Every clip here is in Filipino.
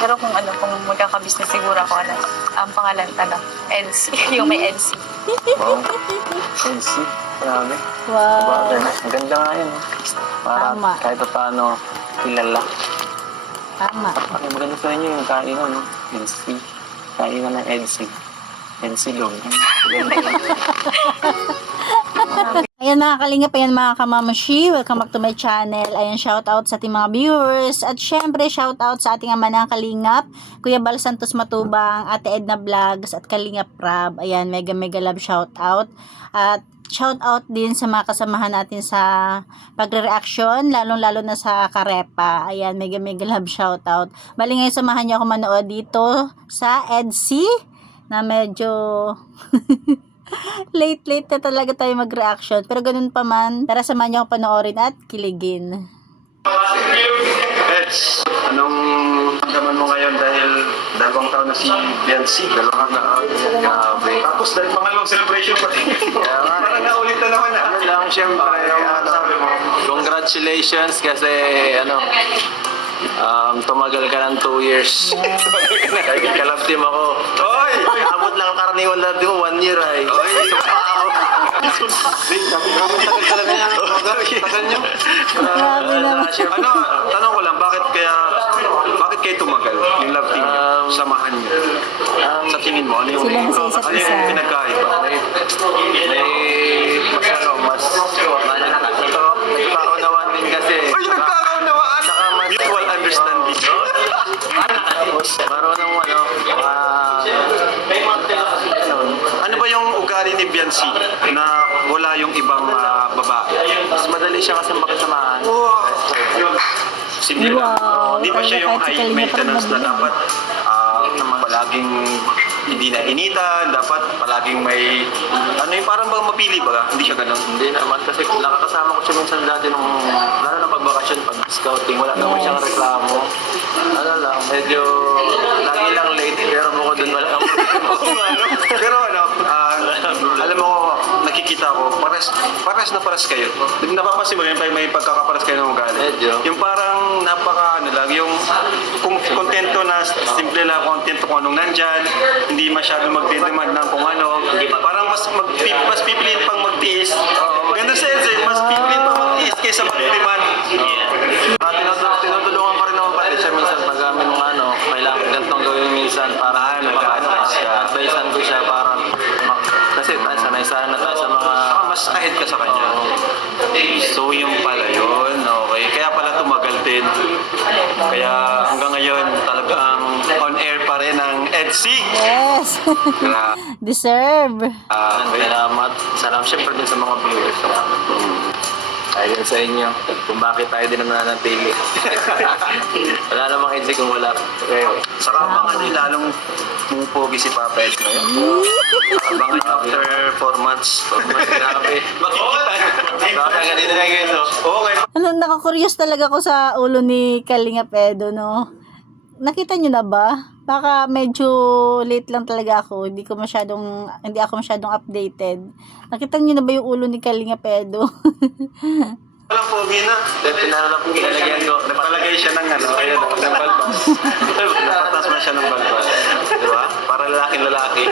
Pero kung magkaka-business siguro ako, ang pangalan, EDC. Yung may EDC. Wow. Fancy. Grabe. Wow. Ang ganda nga yun. Para Tama. kahit pa paano kilala. Tama. Ano maganda sa inyo yung kainan, no? NC. Kainan ng NC. NC Long. Ayan mga kalingap, ayan mga kamamashi, welcome back to my channel. Ayan, shout out sa ating mga viewers. At syempre, shout out sa ating ama ng kalingap, Kuya Bal Santos Matubang, Ate Edna Vlogs, at Kalingap Rab. Ayan, mega love shout out. At shout out din sa mga kasamahan natin sa pagre-reaction, lalong-lalo na sa Karepa. Ayan, mega love shout out. Bali ngayon, samahan niyo ako manood dito sa EDC na medyo late na talaga tayo mag-reaction. Pero ganun pa man, tara samahan niyo ako panoorin at kiligin. Eds, anong naman mo ngayon dahil 2 taon na si Biancy? 2 taon. Grabe. Tapos dahil pangalawang celebration pa rin. Parang naulit na naman na. Ano lang, syempre, sabi mo? congratulations kasi, tumagal ka ng 2 years. Kahit kalab team ako. Oy! Abot lang ang karaniwan natin mo, 1 year ay. Oy! Tagal talaga yan. Tagal nyo. Grabe naman. Ano, tanong ko lang, bakit kayo tumagal? Yung love team nyo, samahan nyo. Sa tingin mo, ano yung Sila na sa isa't ano isa. yung pinagkaiba? Mas nagpaunawan din kasi. Ay, nagkakaunawaan! Saka mas Mutual understanding. marunong Ano ba yung ugali ni Biancy na wala yung ibang babae? mas madali siya kasi makisamahan. Simple lang. Wow, Hindi ba siya yung talaga kahit high si Kalinga maintenance na parang dapat palaging hindi na initan, dapat palaging may ano yung parang bang mapili ba? Hindi siya ganun. Hindi naman kasi nakakasama ko siya minsan dati nung lalo na pag-bakasyon, pag-scouting, wala naman siyang reklamo. Ano lang, medyo lagi lang late pero bukod dun wala akong Pero alam mo, nakikita ko, pares kayo. Napapansin mo yun, may pagkakapares kayo ng ugali. Medyo. Yung parang yung kontento na, simple lang kontento kung anong nandyan, hindi masyado magdedemand ng kung ano, parang mas pipiliin pang magtiis. Ganda sa Eze, mas pipiliin pang magtiis kaysa mag-demand. Tinutulungan ko rin naman pati siya minsan pag kailangan ganitong gawin minsan para nag-advise ka. Advisean ko siya para kasi sanay-sanay na tayo sa mga Mas ahead ka sa kanya. So yung pala yun, okay. Kaya pala tumagal din. Kaya hanggang ngayon talagang on air pa rin ang EDC. Yes. Deserve. Salamat syempre din sa mga viewers. Ayun sa inyo kung bakit tayo din nananatili. Wala namang edge kung wala. Okay. Saka abangan nyo lalong pumupogi si Papa Ed ngayon. Abangan nyo after 4 months. 4 months, grabe. Makikita. Ganito na guys. Okay. Nakakuryos talaga ako sa ulo ni Kalingap Edo, no? Nakita nyo na ba? Baka medyo late lang talaga ako. Hindi ako masyadong updated. Nakita nyo na ba yung ulo ni Kalingap Edo? Walang pogi na. Pinalagyan ko. Nagpalagay siya ng ayun, ng balbas. Napatas mo siya ng balbas. Diba? Para lalaki.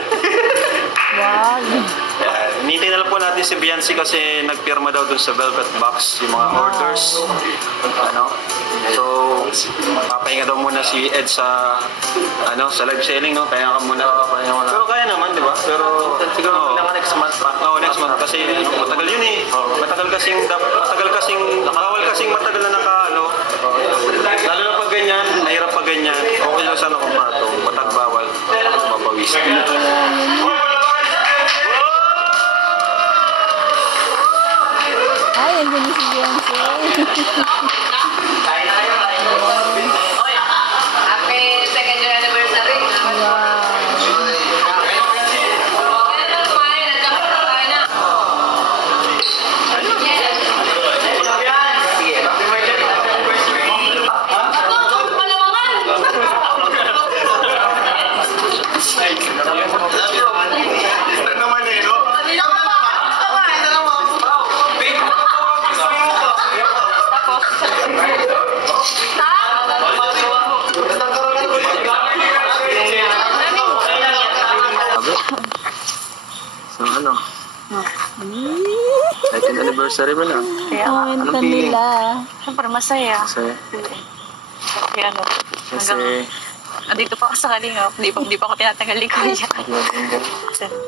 Wag. Nintay na lang po natin si Biancy kasi nagpirma daw dun sa Velvet Box yung mga orders. So, papahinga daw muna si Ed sa live selling, no? Kaya ka muna. Pero kaya naman, di ba? Pero Siguro next month pa. next month kasi matagal yun eh. Bawal kasing matagal na lalo na pag ganyan, mahirap pag ganyan. Okay lang sana kung matag bawal. Mapawis. Ay, andun yung si Beyonce. Happy second year anniversary. Second anniversary mo na. Kaya nga, Momento anong feeling? nila. syempre masaya. Kasi, Kaya ano, kasi, andito pa ako sa Kalingap. Di pa ako tinatanggal ni Kuya.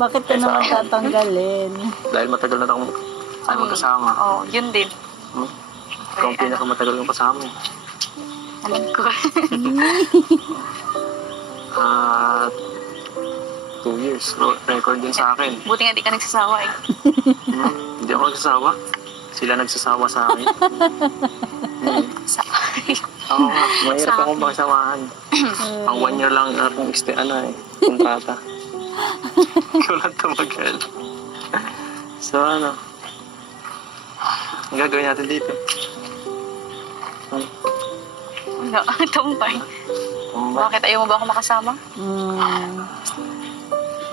Bakit ko naman tatanggalin? dahil matagal na tayo magkasama. Oo, yun din. Ikaw ang pinakamatagal kong kasama. Alam ko. At 2 years. Record din sa akin. Buti nga di ka nagsasawa eh. Hindi ako nagsasawa. Sila nagsasawa sa akin. Sa Oo nga, mahirap Sa akong makasamahan. Ang 1 year lang akong kontrata. Ikaw lang tumagal. So ano, ang gagawin natin dito? Ano, tumpay. Ba? Bakit ayaw mo ba ako makasama?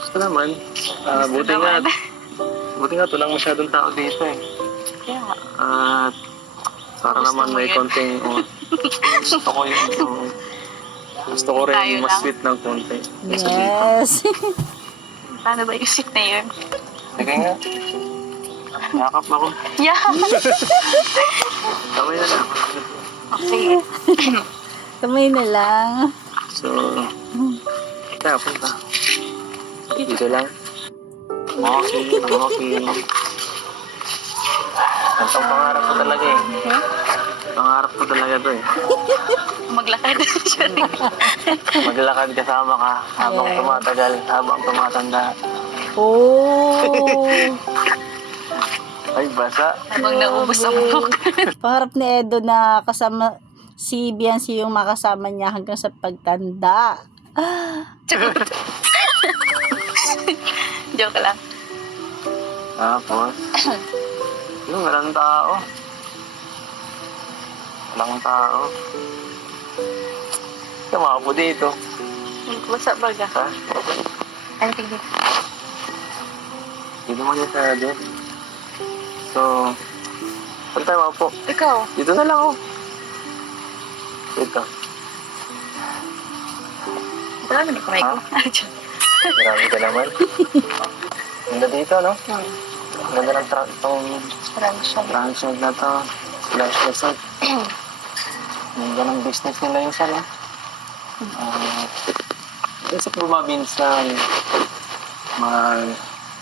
Gusto naman. Buti nga, tulang masyadong tao dito eh. Kaya nga. At para Gusto naman mo may yun? konting gusto ko yung gusto ko rin Tayo mas lang? sweet ng konti. Kaysa dito. Yes. Paano ba yung seat na yun? Sige nga. Yakap ako. Yeah! Kamay na lang. Okay. Kamay na lang. So, kaya punta. Dito lang. Okay. Ang pangarap ko talaga eh. Pangarap ko talaga to eh. Maglakad siya rin. Maglakad kasama ka habang tumatagal, habang tumatanda. Oh. Ay, basa. Habang naubos ang book. Pangarap ni Edo na kasama si Biancy yung makasama niya hanggang sa pagtanda. Joke lang. Tapos, walang tao. Walang tao. Tama po dito. Basta baga. Ha? Ay, tignan. Dito mo niya sa din. So, saan tayo mga po? Ikaw. Dito na lang oh. Dito. Wala naman kamay ko. Marami ka naman. Ganda dito, no? Ganda ng itong Marami siya. transient na to. Slash resort. Ganda ng business nila yung sana. Sa province na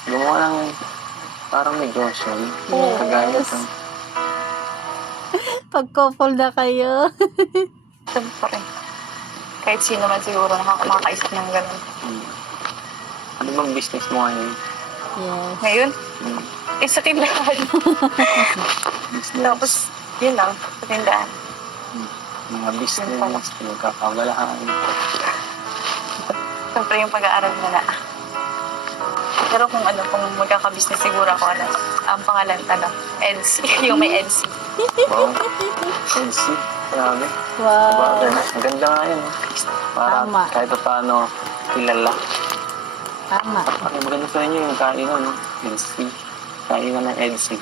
gumawa ng parang negosyo. Kagaya ito. Pag-couple na kayo. Siyempre. Kahit sino man siguro makakaisip ng gano'n. Ano bang business mo ngayon? Yes. Ngayon, sa tindahan. Business. Tapos, yun lang, sa tindahan. Mga business, pinagkakabalahan. Siyempre yung pag-aaral mo na. Pero kung magkaka-business siguro ako, ang pangalan, EDC, yung may EDC. Wow. NC. Grabe. Wow. Maganda nga yun. Para Tama. kahit pa paano kilala. Tama. Okay, maganda sa inyo yung kainan, no? NC. Kainan ng EDC.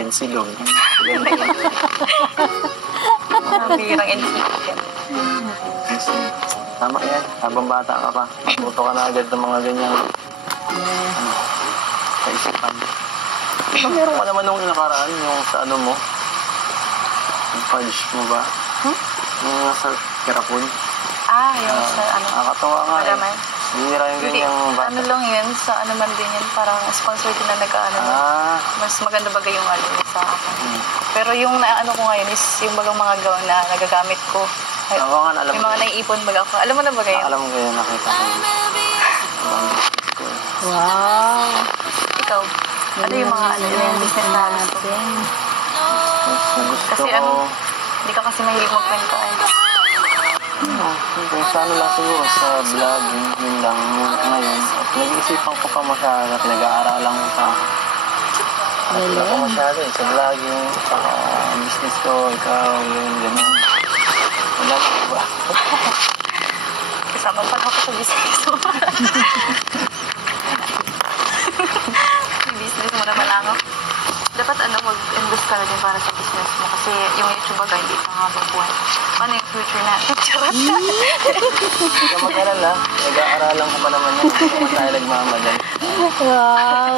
NC Dog. Ang bihirang EDC. NC. Tama yan. Habang bata ka pa, matuto ka na agad ng mga ganyan kaisipan. Meron ka naman nung nakaraan, yung sa ano mo, yung fudge mo ba? Yung nasa Kirapon. Yung sa Nakakatawa nga eh. Palaman. Bihira yung Hindi, ganyang bata. lang yun, sa man din yun, parang sponsor din na mas maganda bagay yung sa akin. Pero yung naano ko ngayon is yung bagang mga gown na nagagamit ko. Oo nga, alam Yung mo. mga naiipon baga ko. Alam mo na bagay yun? Alam mo kayo, nakita ko. Wow. Ikaw, ano yung mga yung business na gusto mo? Gusto Kasi ko, hindi ka kasi mahilig magkwento eh. kung sa ano lang siguro, sa vlog, yun lang ngayon. At nag-iisipan ko pa masyado at nag-aaralan ko pa. Wala ko masyado eh, sa vlog yung business ko, ikaw, yun, gano'n. Wala ko ba? Kasama pa ako sa business mo. May business mo naman ako. Dapat mag-invest ka na din para sa business business mo. Kasi yung YouTube baga, hindi ka nga bubuhay. Paano yung future natin? Charot. Hindi ka mag-alala. Nag-aaralan ko pa naman yan. Hindi naman tayo nagmamadali. Wow!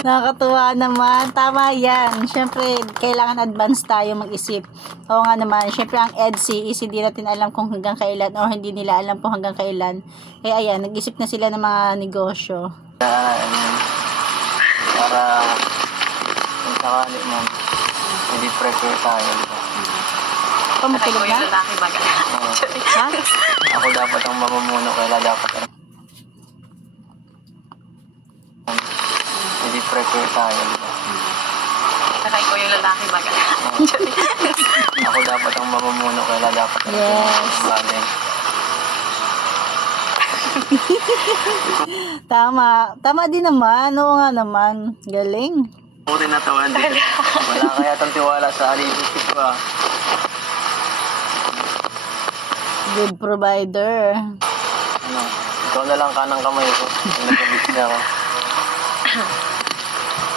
Nakakatuwa naman. Tama yan. Siyempre, kailangan advance tayo mag-isip. Oo nga naman. Siyempre, ang EDC is hindi natin alam kung hanggang kailan or hindi nila alam kung hanggang kailan. Kaya ayan, nag-isip na sila ng mga negosyo. Para kung sakali mo, hindi prepare tayo. Diba? Saka Pamatulog ko yung na? lalaki baga. Oo. Ha? Ako dapat ang mamumuno, kaya dapat hindi prepare tayo. Diba? Saka ko yung lalaki baga. Ako dapat ang mamumuno, kaya dapat Yes. bagay. Tama. Tama din naman. Oo nga naman. Galing. Buti natawan dito. Wala kaya itong tiwala sa alibutik ko. Good provider. Ano, ikaw na lang kanang kamay ko. Nagkabit niya ako.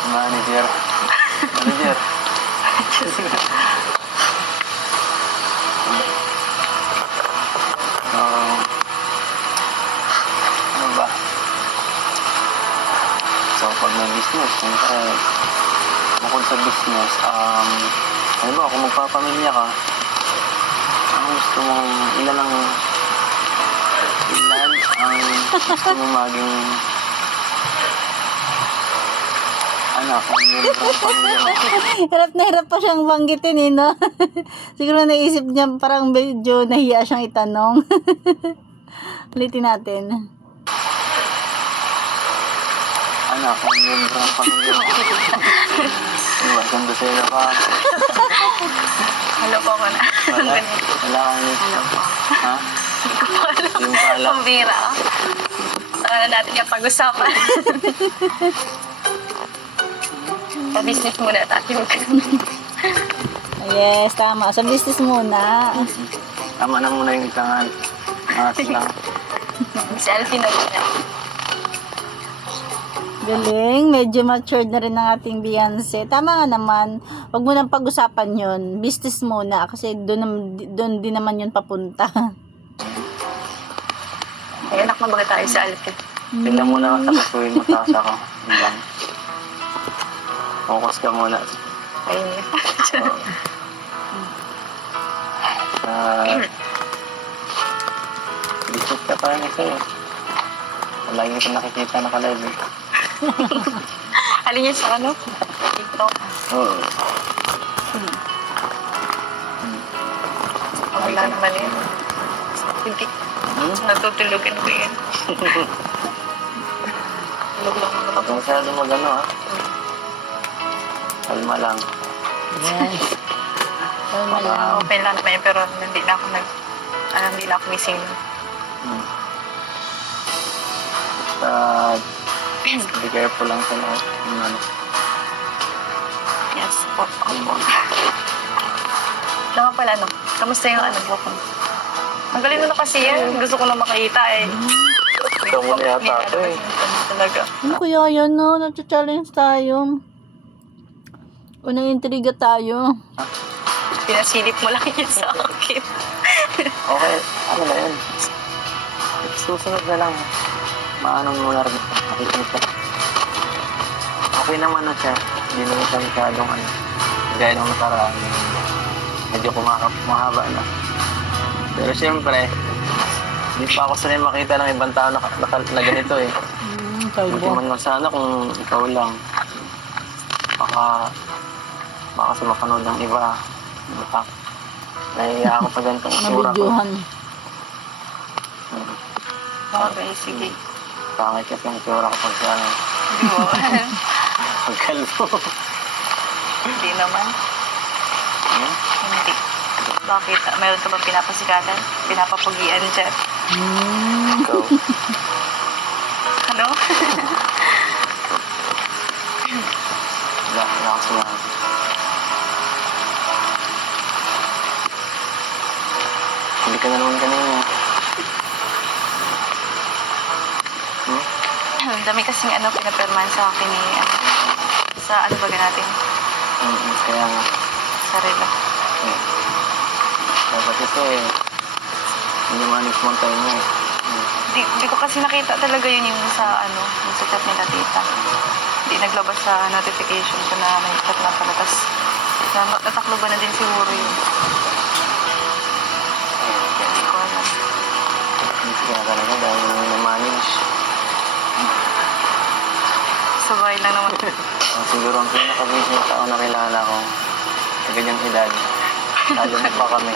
Manager. Manager. Ano ba? So, pag may business, siyempre, bukod sa business, ano ba, kung magpapamilya ka, ang gusto mong, ilan ang gusto mong maging anak, ang miyembro ng pamilya mo. Hirap na hirap pa siyang banggitin eh, no? Siguro naisip niya parang medyo nahiya siyang itanong. Ulitin natin. Anak, ang miyembro ng pamilya mo. Ano ba, sandosela ka? Halo po ko na. Wala, wala kang Halo po. ha? Hindi ko pa alam. Yung pala. Pambira. Saka na natin yung pag-usapan. Pa-business muna tayo. Yes, tama. Sa business muna. Tama na muna yung itangan. Angas lang. Selfie na muna. Galing. Medyo matured na rin ang ating Beyonce. Tama nga naman. Huwag mo nang pag-usapan yun. Business muna. Kasi doon din naman yun papunta. Ay, anak na baga tayo sa Alfred. Tignan mo na sa kasuhin mo, taas ako. Yun lang. Focus ka muna. Ayun. Bisip ka pa rin isa eh. Lagi ko nakikita naka-live eh. Alin niya sa ano? TikTok. Oo. Wala naman yun. Hindi. Natutulugan ko yun. Tulog lang naman ako. Kung masyado mag-ano ah. Kalma lang. Yes. Tama lang. Okay lang naman yun, pero hindi na ako hindi na ako missing. Basta, be careful lang sa lahat. Ano. Yes po. Opo. Saka pala, ano? Kamusta yung ano po? Ang galing mo na kasi yan. Gusto ko na makita eh. Ito mo na yata ito eh. Talaga. Ano kaya yan, no? Nag-challenge tayo. Unang intriga tayo. Pinasilip mo lang yun sa akin. Okay, ano na yun? Susunod na lang. Maano mo na rin. Nakikita. Okay naman na siya. Hindi naman siya masyadong ano. Gaya ng nakaraan. Medyo mahaba na. Pero siyempre, hindi pa ako sanay makita ng ibang tao na ganito eh. Buti Kalbo. man lang sana kung ikaw lang. Baka kasi mapanood ng iba. Baka nahiya ako pa ganitong isura ko. Mabidyohan. Okay, sige. Pangit kasi ang isura ko pag ano, Hindi mo. pagkalbo. Hindi naman. Hmm? Hindi. Bakit? Meron ka ba pinapasikatan? Pinapapugian dyan? Ikaw. Ano? Wala ako sinabi. Hindi ka na naman kanina. Ang dami kasing pinapirman sa akin ni sa ano ba natin? Kaya nga. sarili. Dapat kasi, hindi manage mo ang time mo. Di ko kasi nakita talaga yun yung sa yung sa chat nila tita. Hindi naglabas sa notification ko na may chat na pala. Tapos natakloban na din siguro yun. Kaya hindi ko alam. Hindi kaya talaga dahil namin na-manage. Sa bahay lang naman. Siguro ang pinaka-busy na tao na kilala ko, sa ganyang edad, lalo mo pa kami.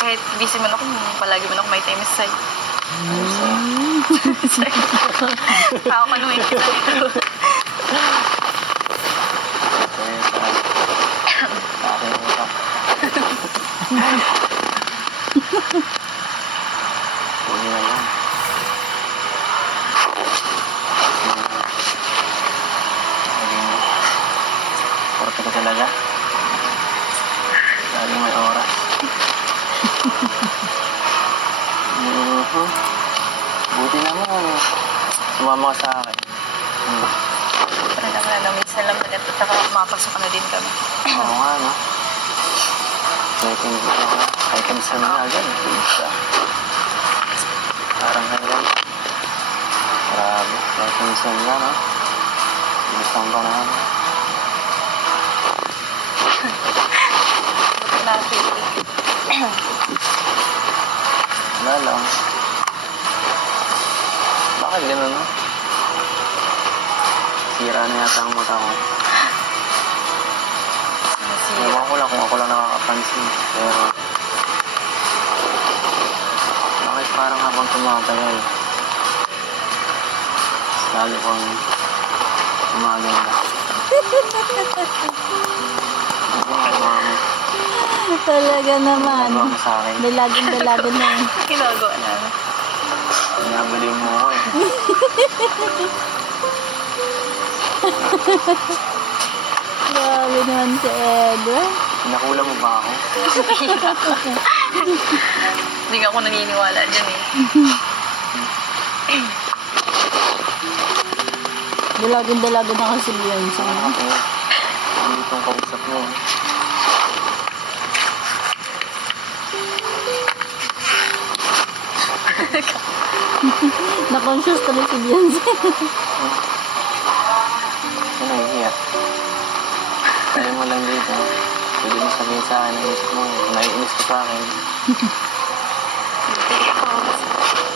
Kahit busy man ako, palagi man ako may time side. Ako kaluhin kita dito. Kaya sa akin ito. Huwag na lang. Porte ko talaga. Laging may oras. Buti naman. Sumama ka sa akin. Pero naman, minsan lang ulit at saka mapasok na din kami. Oo nga, no? Kahit minsan na agad. Isa. Parang hanggang. Grabe. Kahit minsan na, no? Isang panahon. Buti natin. Wala lang. Bakit gano'n, no? Sira na yata ang mata ko. Nasira. Ewan ko lang kung ako lang nakakapansin. Pero, bakit parang habang tumatagal, lalo kang umaganda. Talaga naman. Nagawa mo sa akin. Dalagan na eh. Ginagawa namin. Nabaliw mo ako eh. Grabe naman si Edo. Pinakula mo ba ako? Hindi nga ako naniniwala dyan eh. Dalagan na kasi Beyonce. Ako. Hindi itong kausap mo. Na-conscious tuloy si Beyonce. Ano nahihiya? Kaya mo lang dito. Pwede mo sabihin sa akin ang isip mo. Kung naiinis ka sa akin.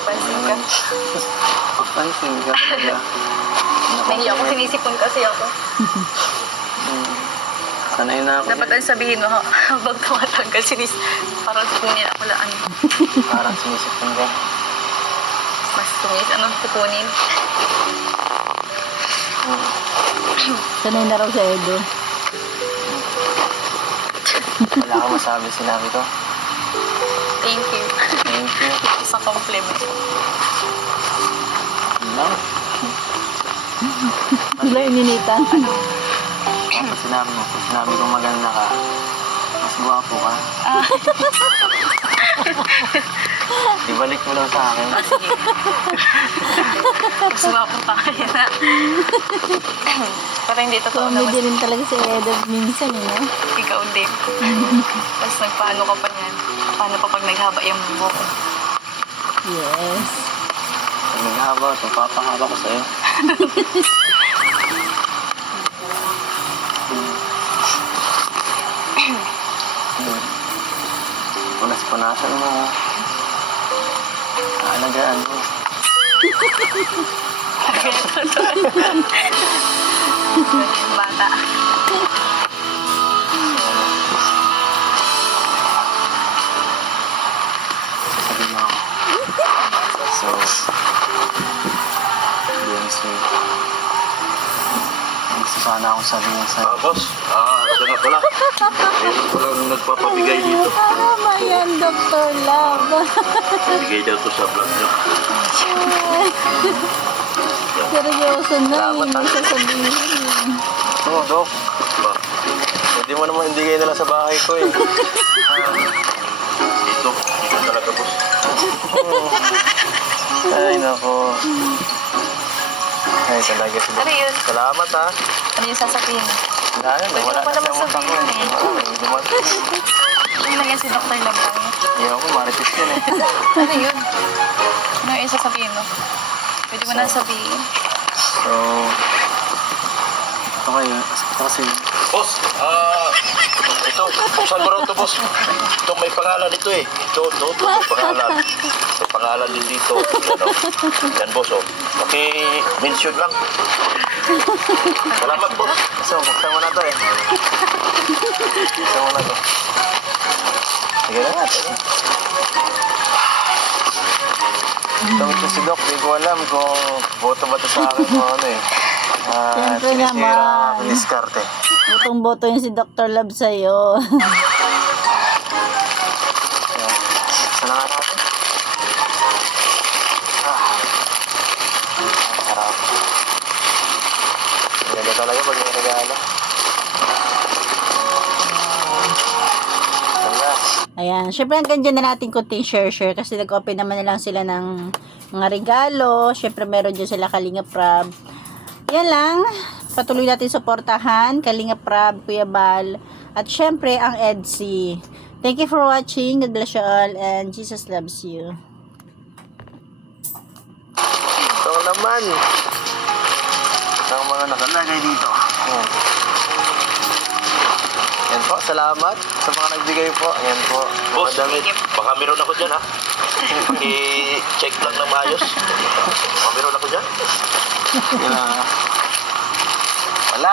Pansin ka. Pansin ka talaga. Nahiya ako, sinisipon kasi ako. Sanay na ako. Dapat ang sabihin mo, habang tumatagal, parang sipunin ako laan. Parang sinisipon ka. Mas sipunin. Sanay na raw si Edo. Wala ka masabi sinabi ko. Thank you. Thank you. Sa compliment. No? Wala ininitan. Kapag sinabi mo, kung sinabi ko maganda ka, mas guwapo ka. Ibalik mo lang sa akin. Sige. Mas guwapo pa kaya na. Pero hindi totoo Comedy naman. rin talaga si Edo minsan, no? Ikaw din. Tapos nagpaano ka pa niyan? Paano pa pag naghaba yung buhok? Yes. Pag naghaba ito, papahaba ko sa'yo. Punas-punasan mo. Alagaan mo. Yung bata. Sabi mo ako. So, Beyonce. Gusto sana akong sabihin sa'yo. Boss, siya na pala. Ayun pala nagpapabigay dito. Tama yan, Dr. Love. Bigay daw to sa vlog niyo. Seryoso na, hindi sasabihin. Oo, Dok. Ba, Pwede mo naman ibigay na lang sa bahay ko eh. dito talaga boss. Ay, nako. Ay, talaga si Ano yun? Salamat ha. Ano yung sasabihin mo? Wala na, Pwede wala mo pa na naman sa utak ko sabihin eh. eh. Ay, dumating. Ano lang yan si Dr. Love lang? Hindi ako, marites yun eh. Ano yun? Ano yung sasabihin mo? Pwede mo na sabihin. So, okay, ito kasi, Boss, ito, buksan mo raw ito, boss. Ito, may pangalan ito eh. Ito, may pangalan. May pangalan din dito. Ano? Yan, boss, oh. Paki-mention lang. Salamat, boss. so, buksan mo na to eh. Buksan mo na to. Sige na nga, sige. Ito si Doc, di ko alam kung boto ba ito sa akin o ano eh. Siyempre Sinisira naman. ang aking diskarte. Butong-boto yung si Dr. Love sa'yo. Sana nga natin. Sarap. Ganda talaga pag may regalo. Congrats. Ayan. Siyempre, hanggang dyan na natin kunting share-share kasi nag-open naman na lang sila ng mga regalo. Siyempre, meron dyan sila Kalinga Prab. Yan lang. Patuloy natin suportahan. Kalinga Prab, Kuya Bal. At siyempre, ang EDC. Thank you for watching. God bless you all. And Jesus loves you. Ito naman. Ang mga nakalagay dito. Ayan. Yan po, salamat sa mga nagbigay po. Ayan po, mga Boss, damit. baka meron ako dyan, ha? I-check lang ng maayos. Baka meron ako dyan. Yan na. Wala.